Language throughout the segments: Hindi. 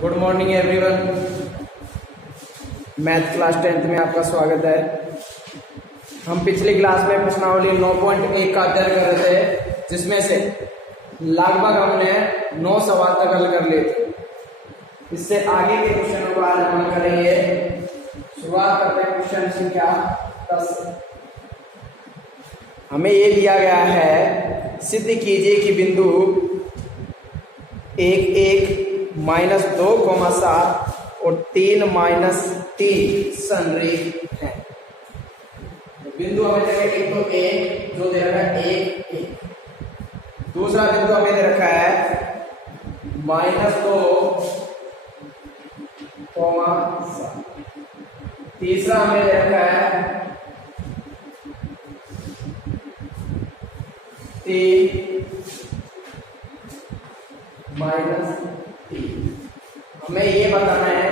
Good morning everyone. Math class 10th में आपका स्वागत है। हम पिछली क्लास में प्रश्नावली 9.1 का अध्ययन कर रहे थे, जिसमें से लगभग हमने 9 सवाल तक हल कर लिए थे। इससे आगे के क्वेश्चनों को आज हम करेंगे। शुरुआत करते हैं क्वेश्चन संख्या 10। हमें ये दिया गया है, सिद्ध कीजिए कि बिंदु 1 -2,7 और 3 - 3 संरेख है। बिंदु हमें दे रखा है एक तो ए, जो दे रखा है 1 दूसरा बिंदु हमें दे रखा है -2,7, तीसरा हमें दे रखा है 3 - 3। हमें ये बताना है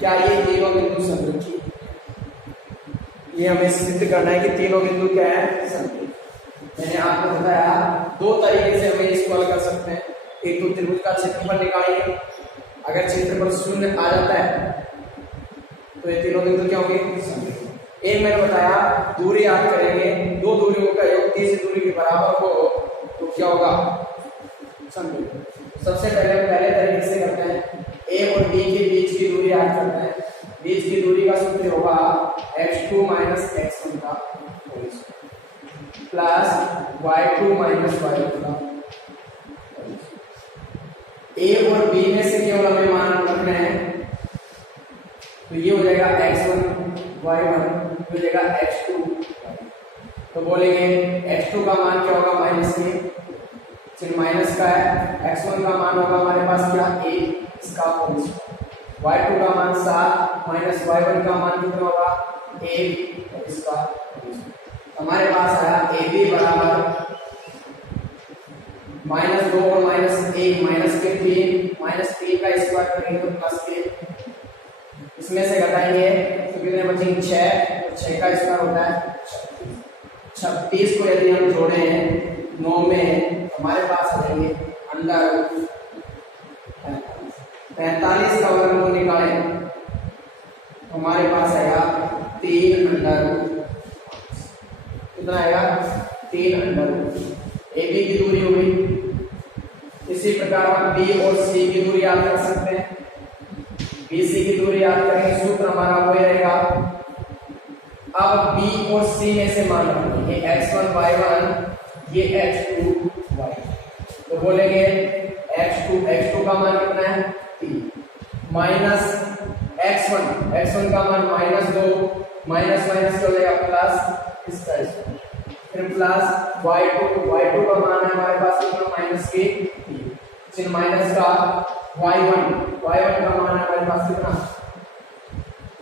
क्या ये तीनों बिंदु संरेखी है। ये हमें सिद्ध करना है कि तीनों बिंदु क्या है, संरेखी। मैंने आपको बताया दो तरीके से हमें इसको हल कर सकते हैं। एक तो त्रिभुज का क्षेत्रफल निकालेंगे, अगर क्षेत्रफल 0 आ जाता है तो ये तीनों बिंदु क्या होंगे, संरेखी। एक मैंने बताया दूरी याद करेंगे, दो दूरियों का योग तीसरी दूरी के बराबर हो तो क्या होगा, संरेखी। सबसे पहले तरीके से करते हैं, ए और बी के बीच की दूरी याद करते हैं। बीच की दूरी का सूत्र होगा x2 - x1 का whole square plus y2 - y1 का। ए और बी में से केवल हमें मान रखना है, तो ये हो जाएगा x1 y1, हो जाएगा x2 तो बोलेंगे x2 का मान क्या होगा, -1, फिर माइनस का है, x1 का मान होगा हमारे पास क्या, 1, इसका होल स्क्वायर, y2 का मान 7 माइनस y1 का मान कितना होगा, 1, और इसका होल स्क्वायर। हमारे पास आया AB बराबर -2 और -1 -3 का स्क्वायर करेंगे तो +1, इसमें से घटाएंगे तो कितने बचेंगे, 6, और 6 का स्क्वायर होता है 36 को यदि हम जोड़े 9 में हमारे पास आ जाएंगे अंडर 45 का वर्गमूल निकालें हमारे पास आएगा 3 अंडर, कितना आएगा 3 अंडर। ए बी की दूरी हो गई। इसी प्रकार हम बी और सी की दूरी याद कर सकते हैं। बी सी की दूरी याद करेंगे, सूत्र हमारा वही रहेगा। अब बी और सी में से मान रखेंगे, ये x1 y1, ये x2 y, तो बोलेंगे x2 का मान कितना है, 3 माइनस x1 का मान -2 माइनस क्या हो जाएगा, प्लस इसका स्क्वायर, फिर प्लस y2 का मान है हमारे पास कितना, -3, फिर माइनस का y1 का मान है हमारे पास कितना,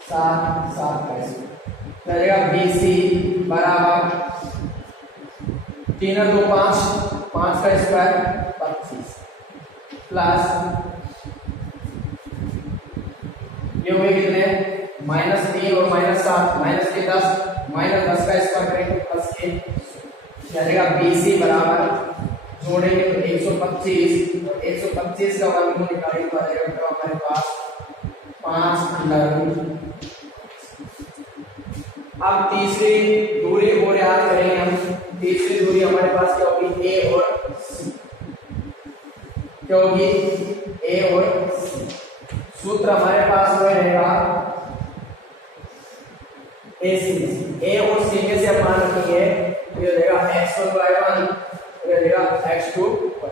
7 का स्क्वायर, तो जाएगा BC बराबर 3 और 2 5 का स्क्वायर 25 प्लस ये हुए कितने, -3 और -7 -10 -10 का स्क्वायर करेंगे प्लस के, क्या जाएगा BC बराबर जोड़ेंगे तो 125 और 125 का वर्गमूल निकालेंगे तो आ जाएगा तो हमारे पास 5 अंडर। अब तीसरी दूरी और याद करेंगे हम। तीसरी दूरी हमारे पास क्या होगी, ए और सी, क्या होगी, ए और सी। सूत्र हमारे पास वह रहेगा ए और सी में से हम मान रखेंगे, ये रहेगा x1 y1, ये रहेगा x2 y।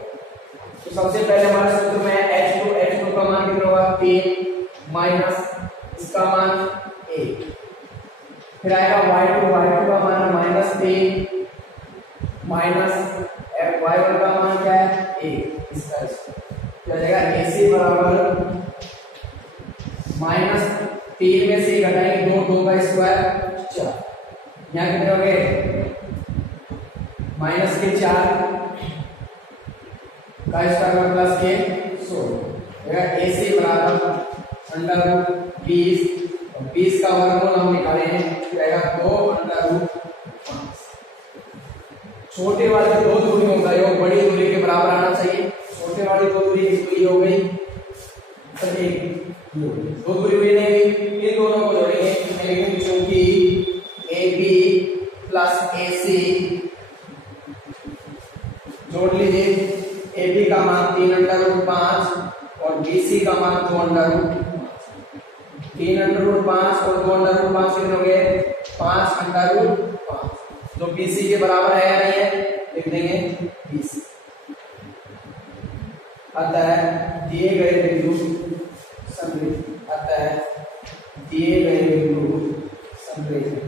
तो सबसे पहले हमारे सूत्र में x2 का मान कितना होगा, 3 माइनस इसका मान 1, फिर आएगा y2 का मान -3 माइनस y1 का मान क्या है, 1, इसका क्या हो जाएगा, AC बराबर -3 में से घटाएंगे 2 का स्क्वायर 4, यहाँ कितने हो गए, -4 का स्क्वायर प्लस के 16, AC बराबर √20 का वर्गमूल हम निकाले जाएगा 2 √5। छोटे वाले दो दूरियों का योग बड़ी दूरी के बराबर आना चाहिए। छोटे वाली दो दूरी किसकी हो गई, दो दूरी हुई नहीं, इन दोनों को जोड़ेंगे, क्योंकि ए बी प्लस ए सी जोड़ लीजिए। ए बी का मान 3√5 और बी सी का मान 2√5। 3√5 और 2√5 कितने हो गए? 5√5, जो बी सी के बराबर है या नहीं है? लिख देंगे बी सी। अतः दिए गए बिंदु संरेखित, अतः दिए गए बिंदु संरेखित।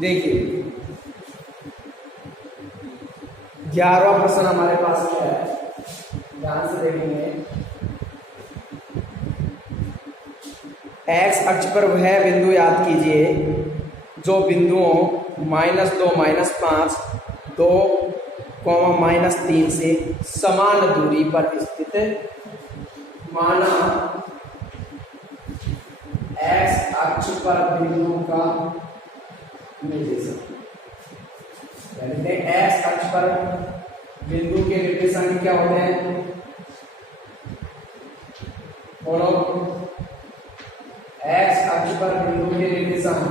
देखिए 11वां प्रश्न हमारे पास क्या है, ध्यान से देखेंगे। एक्स अक्ष पर वह बिंदु याद कीजिए जो बिंदुओं -2, -5, 2, -3 से समान दूरी पर स्थित माना एक्स अक्ष पर बिंदु का निर्देशक। एक्स अक्ष पर बिंदु के निर्देशांक क्या होते हैं? बोलो। एक्स अक्ष पर बिंदु के निर्देशांक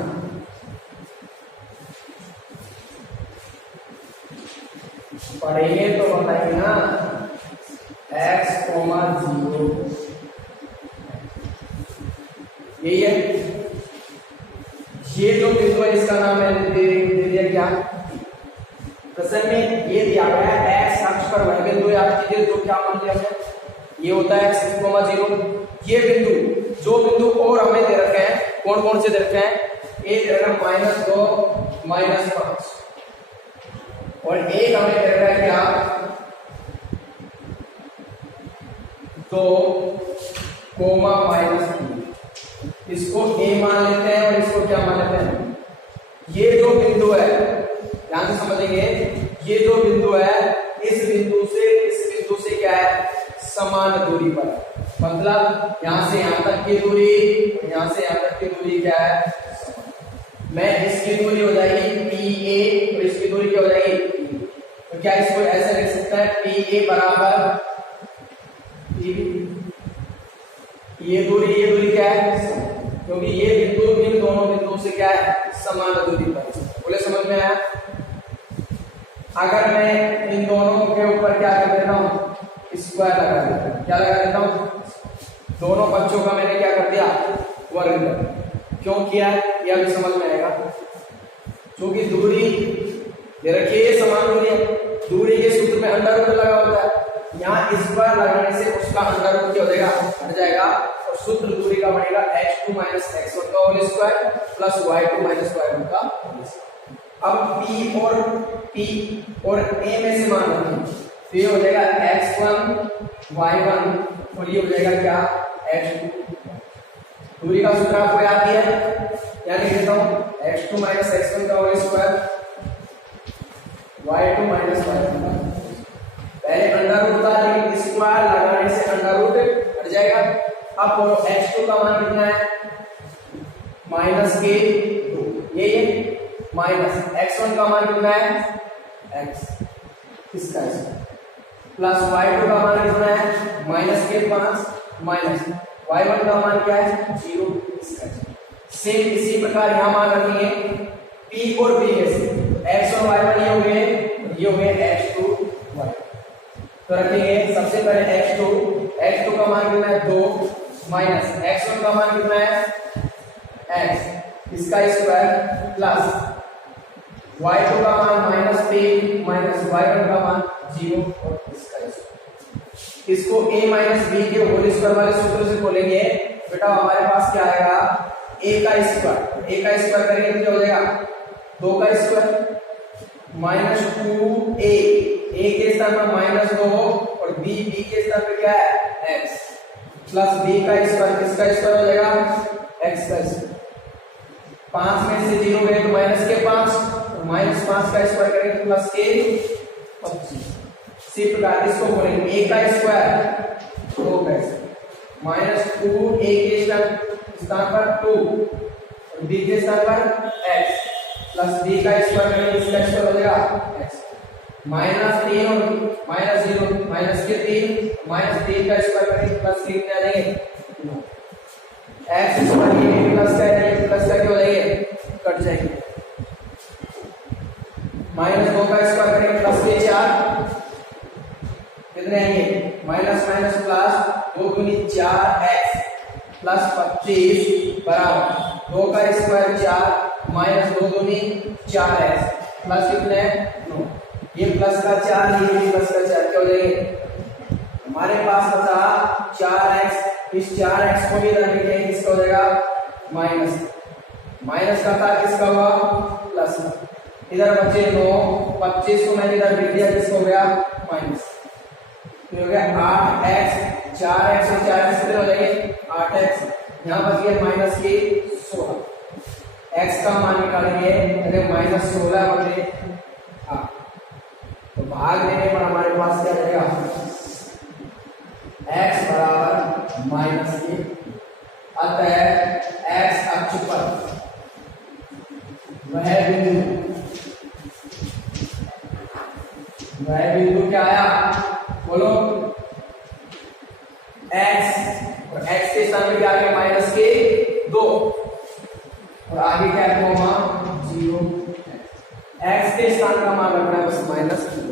पढ़ेंगे तो बताइए ना। x, 0 यही है। ये जो बिंदु है इसका नाम है दे दिया क्या प्रश्न में, ये दिया गया है एक्स अक्ष पर वह बिंदु याद कीजिए जो क्या मान लिया हमने, ये होता है x, 0। ये बिंदु जो बिंदु और हमें दे रखे हैं कौन कौन से दे रखे हैं? एक दे रखा -2 -5 और एक हमें दे रखा है क्या 2 -3। इसको a मान लेते हैं और इसको क्या मान लेते हैं? ये जो बिंदु है, ध्यान से समझेंगे, ये जो बिंदु है इस बिंदु से क्या है? समान दूरी पर। मतलब यहां से यहां तक की दूरी, यहां से यहां तक की दूरी क्या है? मैं इसकी दूरी हो जाएगी PA और इसकी दूरी क्या हो जाएगी? तो क्या इसको ऐसे लिख सकता है PA बराबर PB। ये दूरी क्या है? क्योंकि ये बिंदु इन दोनों बिंदुओं से क्या है? समान दूरी पर। बोले समझ में आया? अगर मैं इन दोनों के ऊपर क्या कर देता हूं? स्क्वायर लगा देता हूं। क्या लगा देता हूं? दोनों पक्षों का मैंने क्या कर दिया? वर्ग कर दिया। क्यों किया? यह भी समझ में आएगा। क्योंकि दूरी ये रखिए समान दूरी है, दूरी के सूत्र में अंडर रूट लगा होता है। यहाँ स्क्वायर लगाने से उसका अंडर रूट क्या हो जाएगा? हट जाएगा और सूत्र दूरी का बनेगा x2 - x1 का whole square plus y2 - y1 का होल स्क्वायर। अब P और A में से मान रखें तो ये हो जाएगा x1 y1 और ये हो जाएगा क्या? x2। दूरी का सूत्र आपको याद है? यानी लिखता हूं x2 - x1 का होल स्क्वायर y2 - y1 का। पहले अंडर रूट था लेकिन स्क्वायर लगाने से अंडर रूट हट जाएगा। अब बोलो x2 का मान कितना है? -k2 ये माइनस x1 का मान कितना है? x इसका प्लस y2 का मान कितना है? -k5 माइनस y1 का मान क्या है? 0 इसका। सेम इसी प्रकार यहां मान रखेंगे p और b में से x और y1 ये हो गए x2 y। तो रखेंगे सबसे पहले x2 का मान कितना है? 2 माइनस x1 का मान कितना है? x इसका स्क्वायर प्लस y2 का मान -3 माइनस y1 का मान 0 और इसका स्क्वायर। इसको a - b के होल स्क्वायर वाले सूत्र से खोलेंगे बेटा हमारे पास क्या आएगा? a का स्क्वायर करेंगे तो क्या हो जाएगा? 2 का स्क्वायर -2a के स्थान पर -2 और b के स्थान पर क्या है? x प्लस b का स्क्वायर किसका स्क्वायर हो जाएगा? x का स्क्वायर। 5 में से 0 गए तो -k5 और -5 का स्क्वायर करेंगे तो +k25। इसी प्रकार इसको बोलेंगे a का स्क्वायर 2 का स्क्वायर -2a के स्थान पर 2 और b के स्थान पर x प्लस b का स्क्वायर करेंगे इसका स्क्वायर हो जाएगा x -3 और -0 -k3 -3 का स्क्वायर करेंगे +3 आ जाएंगे x स्क्वायर ये प्लस का क्या हो जाएंगे? कट जाएंगे। -2 का स्क्वायर करेंगे +4 कितने आएंगे? माइनस प्लस 2 दूनी 4x प्लस 25 बराबर 2 का स्क्वायर 4 माइनस 2 दूनी 4x प्लस कितने 9। ये प्लस का 4 ये प्लस का 4 क्या हो जाएंगे? हमारे पास बचा 4x। इस 4x को भी इधर लिखेंगे किसका हो जाएगा? माइनस का था किसका हुआ? प्लस। इधर बचे 9 25 को मैंने इधर लिख दिया किसका हो गया? माइनस। तो हो गया 8x 4x और 4x कितने हो जाएंगे? 8x। यहाँ बच गया -16 x का मान निकालेंगे अगर -16 बटे 8 तो भाग देने पर हमारे पास क्या रहेगा? x बराबर -1। अतः x अक्ष पर वह बिंदु क्या आया? बोलो x और x के स्थान पे क्या आ गया? -2 और आगे क्या है? 0 x के स्थान का मान रखना है बस -2।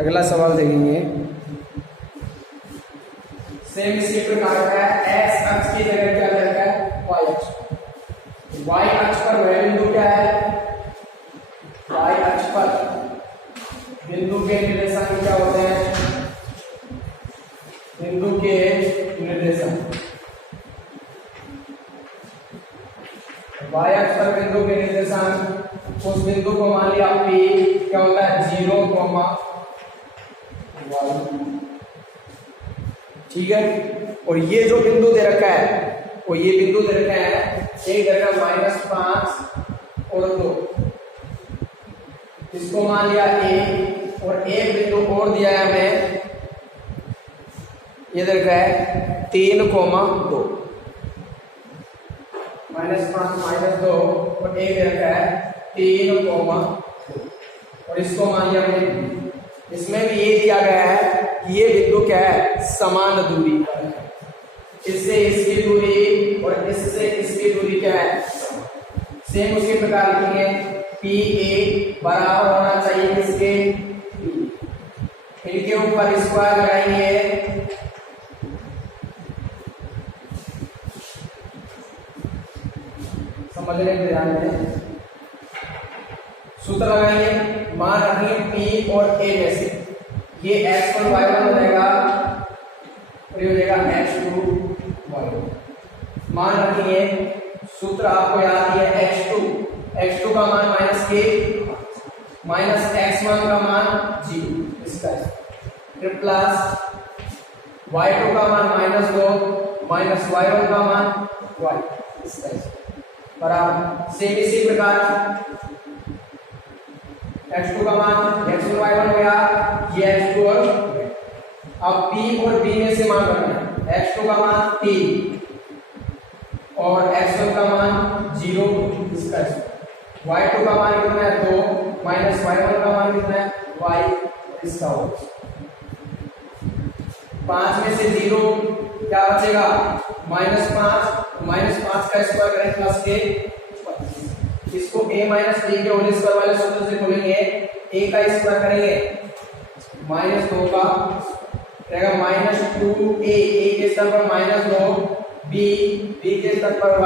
अगला सवाल देखेंगे। सेम इसी प्रकार का एक्स अक्ष की जगह क्या दे रखा है, वाई अक्ष। वाई अक्ष पर वह बिंदु क्या है, वाई अक्ष पर बिंदु के निर्देशांक क्या होते हैं, बिंदु के निर्देशांक। वाई अक्ष पर बिंदु के निर्देशांक, उस बिंदु को मान लिया P, क्या होता है 0, ठीक है। और ये जो बिंदु दे रखा है, वो ये बिंदु दे रखा है, एक दे रखा -5 और 2, इसको मान लिया A, और एक बिंदु और दिया है हमें, ये दे रखा है 3, 2, -5 -2, और एक दे रखा है 3, 2, और इसको मान लिया हमने। इसमें भी ये दिया गया है कि ये बिंदु क्या है, समान दूरी पर है, इससे इसकी दूरी और इससे इसकी दूरी क्या है, सेम उसी प्रकार लिखेंगे, पी ए बराबर होना चाहिए किसके, इनके ऊपर स्क्वायर लगाएंगे, समझने के ध्यान में सूत्र लगाएंगे। मान रखेंगे P और A में से, ये x1 y1 हो जाएगा और ये हो जाएगा x2 y2। मान रखेंगे, सूत्र आपको याद है x2 का मान -k, -x1 का मान 0, इसका फिर प्लस y2 का मान -2, -y1 का मान y, इसका बराबर। सेम इसी प्रकार x2 का मान x1 y1 हो गया, ये x2 और अब p और b में से मान रखना है, x2 का मान 3 और x1 का मान 0, इसका y2 का मान कितना है 2, -y1 का मान कितना है y, इसका हो 5 में से 0 क्या बचेगा, -5 का स्क्वायर करें प्लस के, इसको a माइनस b के होल स्क्वायर वाले सूत्र से खोलेंगे, a का स्क्वायर करेंगे -2 का रहेगा -2a, a के स्तर पर -2, b के स्तर पर y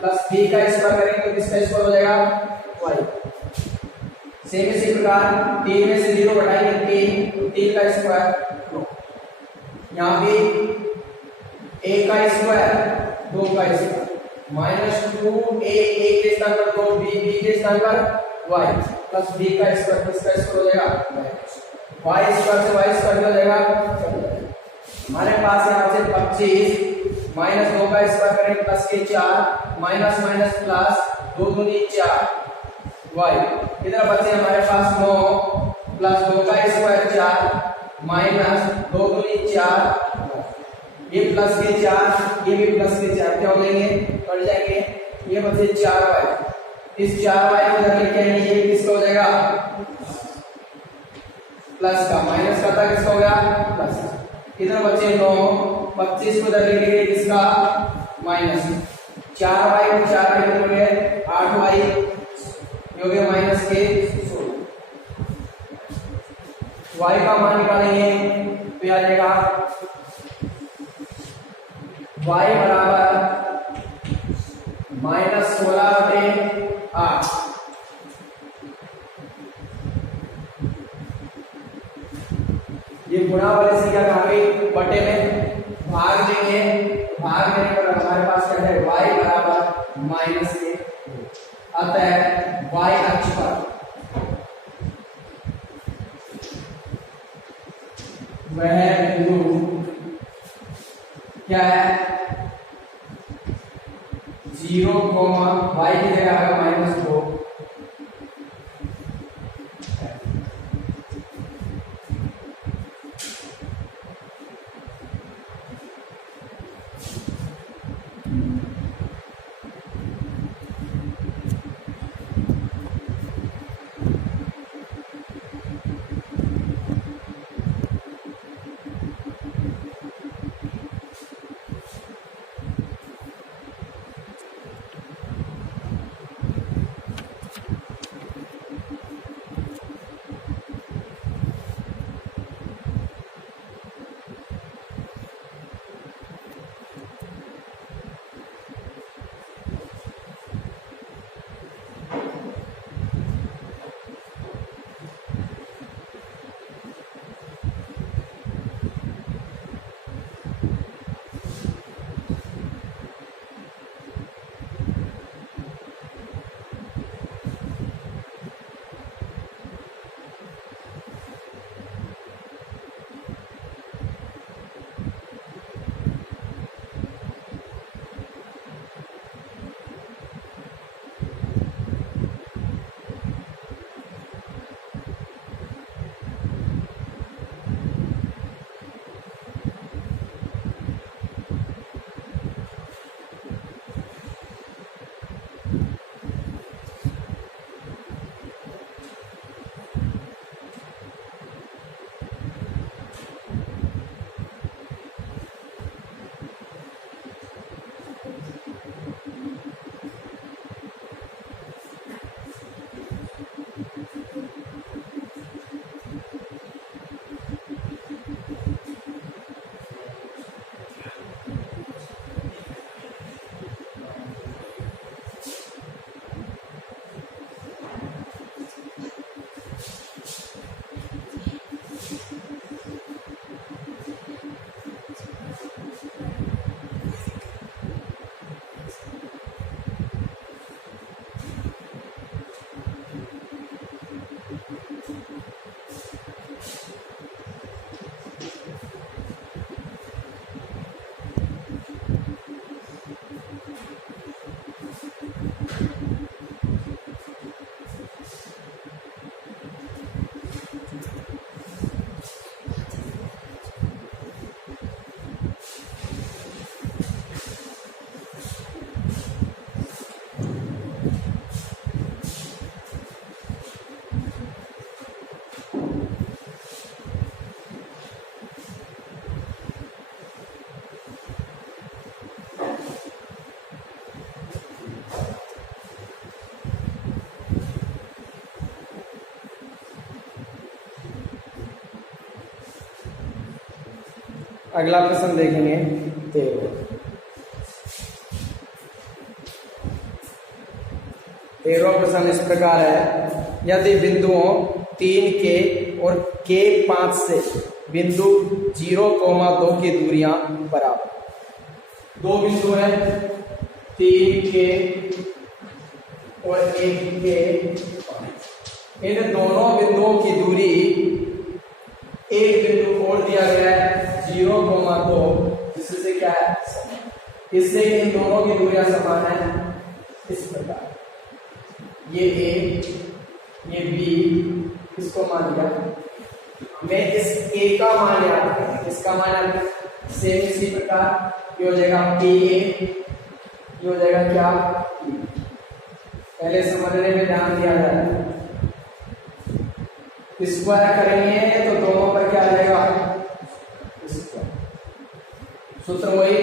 प्लस b का स्क्वायर करेंगे तो किसका स्क्वायर हो जाएगा y। सेम इसी प्रकार 3 में से 0 घटाएंगे 3, तो 3 का स्क्वायर 9, यहाँ पे a का स्क्वायर 2 का स्क्वायर -2a के स्थान पर 2, b के स्थान पर y प्लस b का स्क्वायर, किसका स्क्वायर हो जाएगा y स्क्वायर से y स्क्वायर हो जाएगा। हमारे पास यहाँ से 25 -2 का स्क्वायर करें प्लस के 4, माइनस माइनस प्लस 2 दूनी 4 y, इधर बचे हमारे पास 9 प्लस 2 का स्क्वायर 4 माइनस 2 दूनी 4, ये प्लस के 4, ये भी प्लस के 4, क्या हो जाएंगे कट जाएंगे, ये बचे 4y, इस 4y को इधर लेके आएंगे, ये किसका हो जाएगा प्लस का, माइनस का था किसका हो गया प्लस, इधर बचे 9, 25 को इधर लेके गए किसका माइनस, 4y और 4y कितने हो गए 8y, ये हो गया माइनस के 16। y का मान निकालेंगे तो आ जाएगा y बराबर -16/8, ये गुणा वाले से क्या करेंगे बटे में भाग देंगे, भाग देने पर हमारे पास क्या है y बराबर माइनस के, अतः y अक्ष पर वह बिंदु क्या है 0, y की जगह आएगा -2, अगला प्रश्न देखेंगे। 13वां प्रश्न इस प्रकार है, यदि बिंदुओं 3 के और के 5 से बिंदु 0,2 की दूरियां बराबर, दो बिंदु है 3 के और 1 के, इन दोनों बिंदुओं की दूरी एक बिंदु और दिया गया है 0,2, जिससे क्या है, इससे इन दोनों की दूरियां समान है इस प्रकार, ये ए ये बी, इसको मान लिया। मैं इस ए का मान याद करें, इसका मान याद सेम इसी प्रकार ये हो जाएगा पी ए, ये हो जाएगा क्या, पहले समझने में ध्यान दिया जाए। स्क्वायर करेंगे तो दोनों पर क्या आ जाएगा, सूत्र वही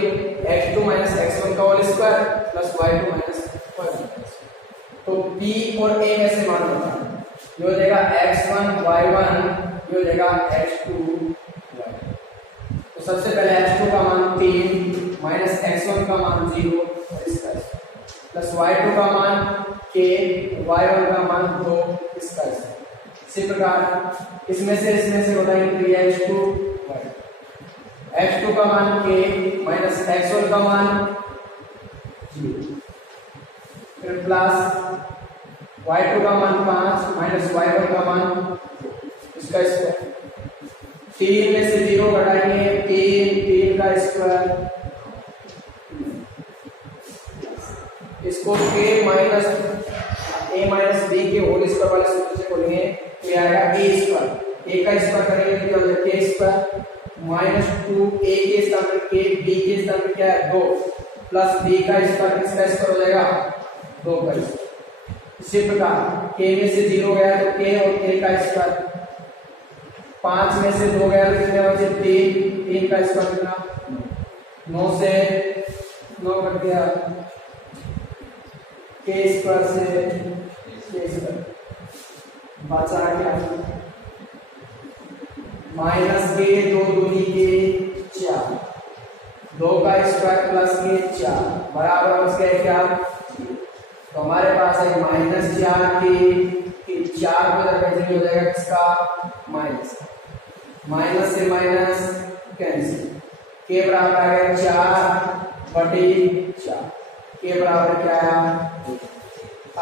x2 माइनस x1 का whole square plus y2 minus y1। तो p और a में से मान होता है, ये हो जाएगा x1 y1, ये हो जाएगा x2 y। तो सबसे पहले x2 का मान 3 माइनस x1 का मान 0 और इसका प्लस y2 का मान k, y1 का मान 2 इसका। इसी प्रकार इसमें से बताएंगे तो ये h2 y, x2 का मान k माइनस x1 का मान 0, फिर प्लस y2 का मान 5 माइनस y1 का मान 2 इसका स्क्वायर। 3 में से 0 घटाएंगे 3 का स्क्वायर, इसको k minus a minus b के होल स्क्वायर वाले सूत्र से खोलेंगे तो ये आएगा a स्क्वायर, a का स्क्वायर करेंगे तो क्या हो जाएगा k स्क्वायर माइनस 2a के स्थान पर k, b के स्थान पर क्या है 2 प्लस b का स्क्वायर, किसका स्क्वायर हो जाएगा 2 का स्क्वायर। इसी प्रकार k में से 0 गया तो k और k का स्क्वायर, 5 में से 2 गया तो कितने बचे 3 का स्क्वायर कितना 9 से 9 कट गया, k स्क्वायर से k स्क्वायर बचा क्या माइनस के 2 दूनी के 4, 2 का स्क्वायर प्लस के 4 बराबर उसके क्या, तो हमारे पास है माइनस 4 के 4 को कैंसिल हो जाएगा, किसका माइनस से माइनस कैंसिल, के बराबर आ गया 4/4, के बराबर क्या है,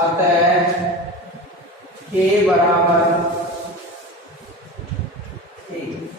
अतः के बराबर 1।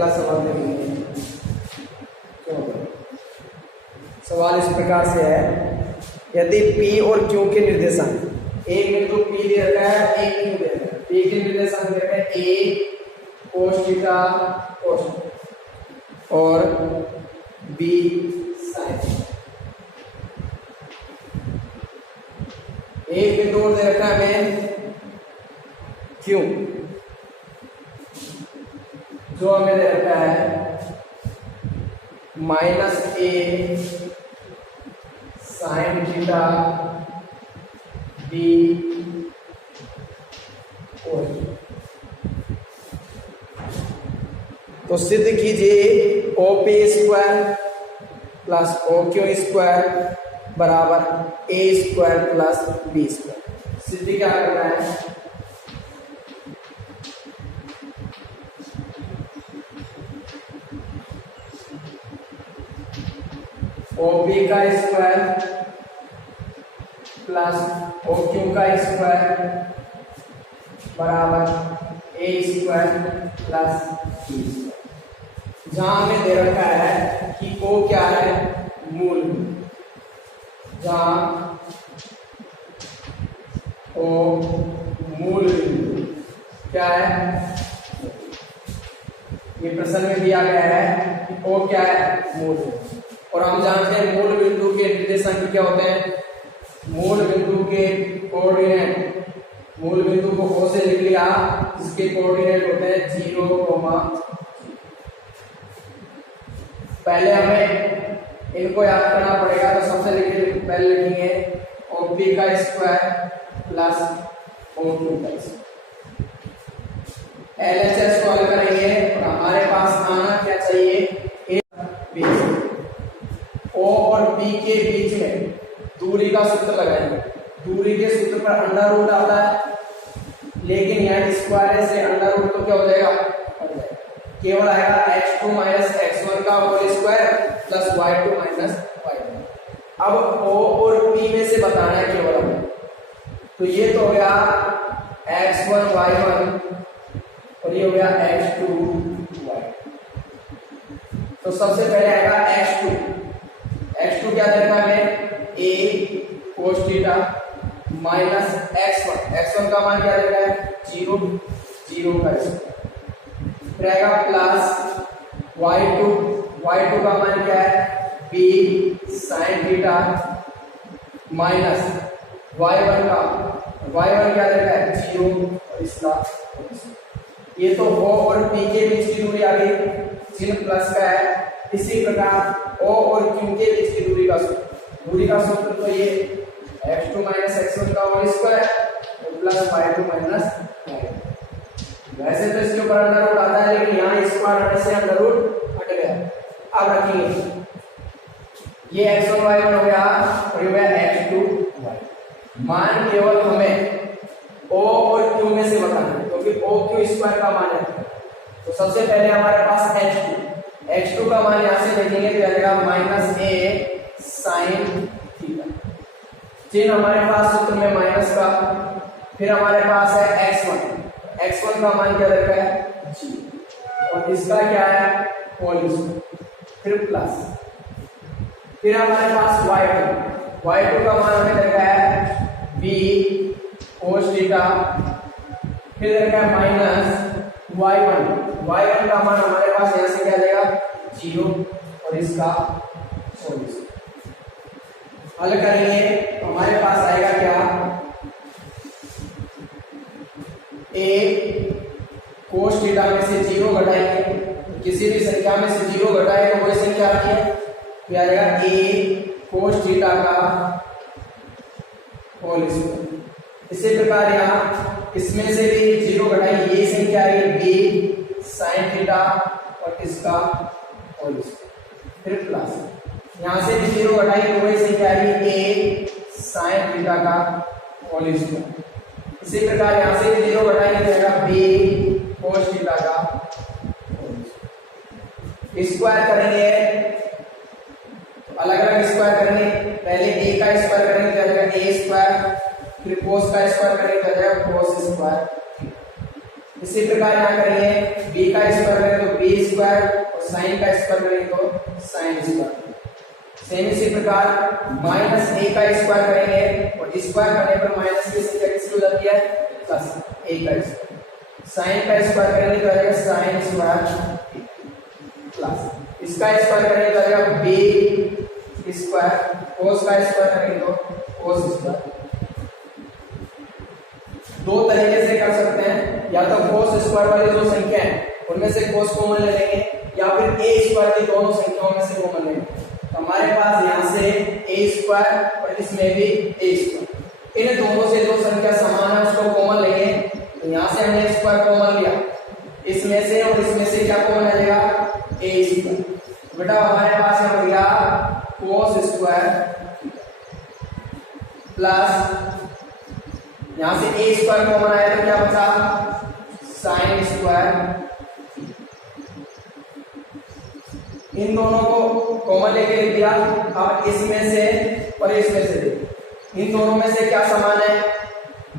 अगला सवाल देखेंगे। सवाल इस प्रकार से है, यदि P और Q के निर्देशांक, एक बिंदु P दे रखा है, एक Q दे रखा है, P के निर्देशांक दे रखे हैं A cos थीटा cos और B sin, एक बिंदु और दे रखा है हमें Q, जो हमें दे रखा है -A sin theta B cos। तो सिद्ध कीजिए OP square plus OQ square बराबर A square plus B square. सिद्ध क्या करना है, OP का स्क्वायर प्लस OQ का स्क्वायर बराबर A square plus B square. जहां हमें दे रखा है कि O क्या है, मूल, जहां O मूल बिंदु क्या है, ये प्रश्न में दिया गया है कि O क्या है, मूल बिंदु। और हम जानते हैं मूल बिंदु के निर्देशांक क्या होते हैं, मूल बिंदु के कोऑर्डिनेट, मूल बिंदु को O से लिख लिया, इसके कोऑर्डिनेट होते हैं 0, पहले हमें इनको याद करना पड़ेगा। तो सबसे पहले लिखेंगे OP का स्क्वायर प्लस OQ का स्क्वायर, LHS को हल करेंगे और हमारे पास आना क्या चाहिए, A O और B के बीच में दूरी का सूत्र लगाएंगे। दूरी के सूत्र पर अंडर रूट आता है, लेकिन यहाँ स्क्वायर से अंडर रूट तो क्या हो जाएगा, केवल आएगा x2 x1 का whole square plus y2 y1। अब O और P में से बताना है केवल हमें, तो ये तो हो गया x1 y1 और ये हो गया x2 y। तो सबसे पहले आएगा x2, x2 क्या देखा हमें, A cos theta minus x1, x1 का मान क्या देखा है 0, 0 का स्क्वायर, फिर आएगा प्लस y2, y2 का मान क्या है B sin theta minus y1 का, y1 क्या देखा है 0 और इसका, ये तो O और P के बीच की दूरी आ गई, चिन्ह प्लस का है। इसी प्रकार O और Q के बीच की दूरी का सूत्र तो ये x2 x1 का whole square plus y2 y1। वैसे तो इसके ऊपर अंडर रूट आता है, लेकिन यहाँ स्क्वायर आने से अंडर रूट हट गया। अब रखिए ये x1 y1 हो गया और ये हो गया x2 y। मान केवल हमें O और Q में से बताना है, क्योंकि OQ स्क्वायर का मान है। तो सबसे पहले हमारे पास x2 का मान यहाँ से देखेंगे तो आएगा -A sin थीटा, चिन्ह हमारे पास सूत्र में माइनस का, फिर हमारे पास है x1 का मान क्या रखा है 0 और इसका क्या है होल स्क्वायर, फिर प्लस, फिर हमारे पास y2 का मान हमें रखा है B cos थीटा, फिर रखा है माइनस y1 का मान हमारे पास यहाँ से क्या देगा 0 और इसका होल स्क्वायर। हल करेंगे तो हमारे पास आएगा क्या, A cos थीटा में से 0 घटाएंगे, किसी भी संख्या में से 0 घटाएंगे तो वही संख्या आती है, तो आ जाएगा A cos थीटा का होल स्क्वायर। इसी प्रकार यहाँ इसमें से भी 0 घटाएंगे, ये संख्या आएगी B sin थीटा और इसका होल स्क्वायर, फिर प्लस, यहाँ से भी 0 घटाएंगे तो वही संख्या आएगी A sin थीटा का होल स्क्वायर। इसी प्रकार यहाँ से भी 0 घटाएंगे तो आएगा B cos थीटा का होल स्क्वायर। स्क्वायर करेंगे तो अलग अलग स्क्वायर करेंगे, पहले A का स्क्वायर करेंगे तो आएगा A स्क्वायर, फिर cos का स्क्वायर करेंगे तो आएगा cos स्क्वायर। इसी प्रकार यहाँ करेंगे b का स्क्वायर करें तो b स्क्वायर और sin का स्क्वायर करें तो sin स्क्वायर। सेम इसी प्रकार माइनस a का स्क्वायर करेंगे और स्क्वायर करने पर माइनस की संख्या किसकी हो जाती है प्लस a का स्क्वायर। sin का स्क्वायर करेंगे तो आएगा sin स्क्वायर प्लस इसका स्क्वायर करेंगे तो आएगा b स्क्वायर, cos का स्क्वायर करेंगे तो cos स्क्वायर। दो तरीके से कर सकते हैं, या तो cos स्क्वायर वाली जो संख्या है उनमें से cos कॉमन ले लेंगे या फिर a स्क्वायर की दोनों संख्याओं में से कॉमन लेंगे। तो हमारे पास यहाँ से a स्क्वायर और इसमें भी a स्क्वायर, इन दोनों से जो संख्या समान है उसको कॉमन लेंगे। तो यहाँ से हमने स्क्वायर कॉमन लिया, इसमें से और इसमें से क्या कॉमन आ जाएगा a स्क्वायर। बेटा हमारे पास यहाँ हो गया cos स्क्वायर प्लस यहां से a स्क्वायर कॉमन आया तो क्या बचा sin स्क्वायर। इन दोनों को कॉमन लेके लिख दिया। अब इसमें से और इसमें से इन दोनों में से क्या समान है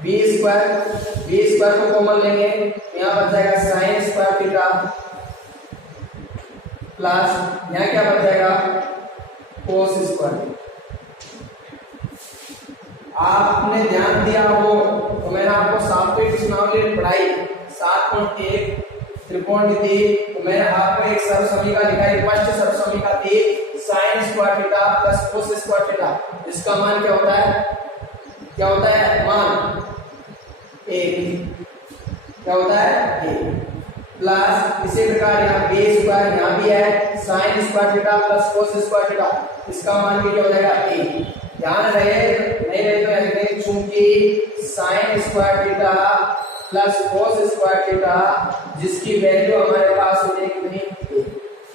b स्क्वायर को कॉमन लेंगे, यहाँ बच जाएगा sin स्क्वायर थीटा प्लस यहाँ क्या बच जाएगा cos स्क्वायर। आपने ध्यान दिया हो तो मैंने आपको सापेक्ष प्रश्नावली पढ़ाई 7.1 त्रिकोणमिति, तो मैंने आपको एक सर्वसमीका दिखाई। फर्स्ट सर्वसमीका थी sin square theta plus cos square theta, इसका मान क्या होता है मान 1, क्या होता है 1 प्लस इसी प्रकार यहाँ b स्क्वायर यहाँ भी है sin square theta plus cos square theta, इसका मान भी क्या हो जाएगा 1। ध्यान रहे नहीं रहे तो ऐसे चूंकि sin square theta plus cos square theta जिसकी वैल्यू हमारे पास हो जाएगी कितनी,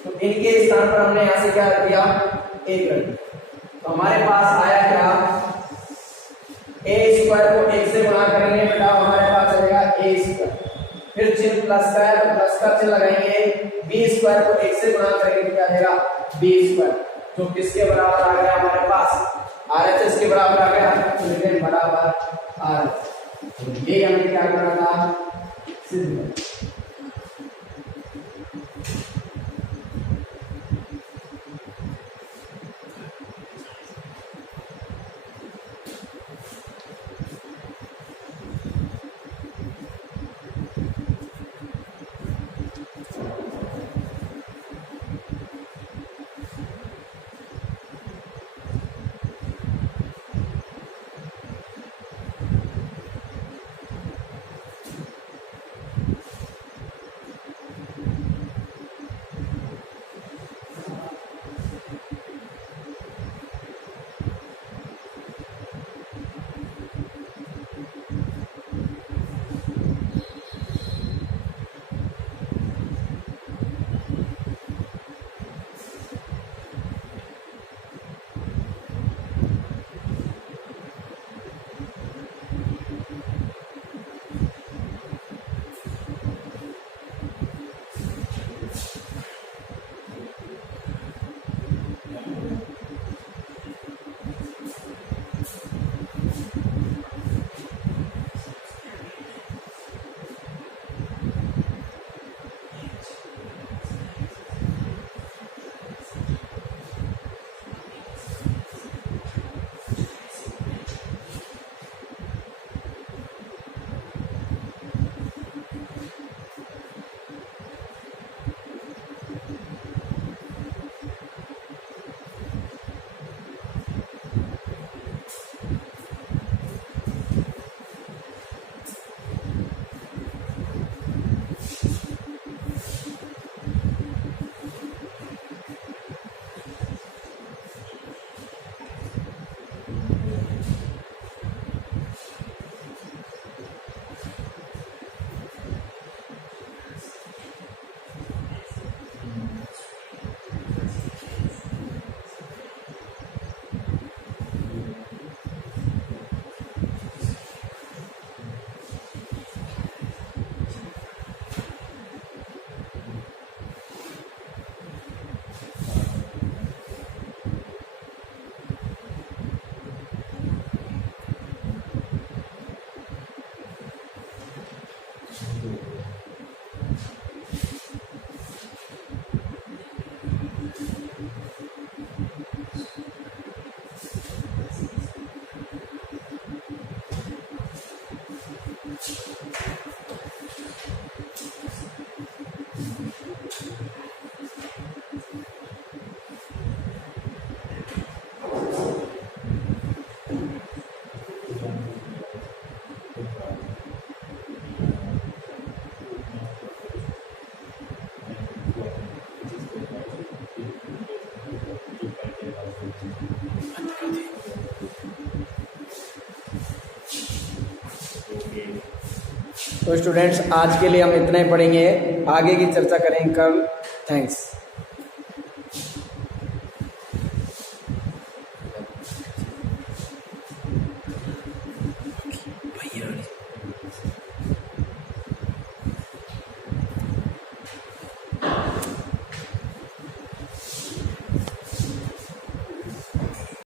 तो इनके स्थान पर हमने यहाँ से क्या रख दिया 1 रख दिया। तो हमारे पास आया क्या a स्क्वायर को 1 से गुणा करेंगे बेटा हमारे पास आ जाएगा a स्क्वायर, फिर चिन्ह प्लस का है तो प्लस का चिन्ह लगाएंगे, b स्क्वायर को 1 से गुणा करेंगे तो क्या आ जाएगा b स्क्वायर, जो किसके बराबर आ गया हमारे पास RHS के बराबर आ गया, तो लिखें बराबर RHS। ये हमने क्या करना था सिद्ध। तो स्टूडेंट्स आज के लिए हम इतना ही पढ़ेंगे, आगे की चर्चा करेंगे कल। थैंक्स।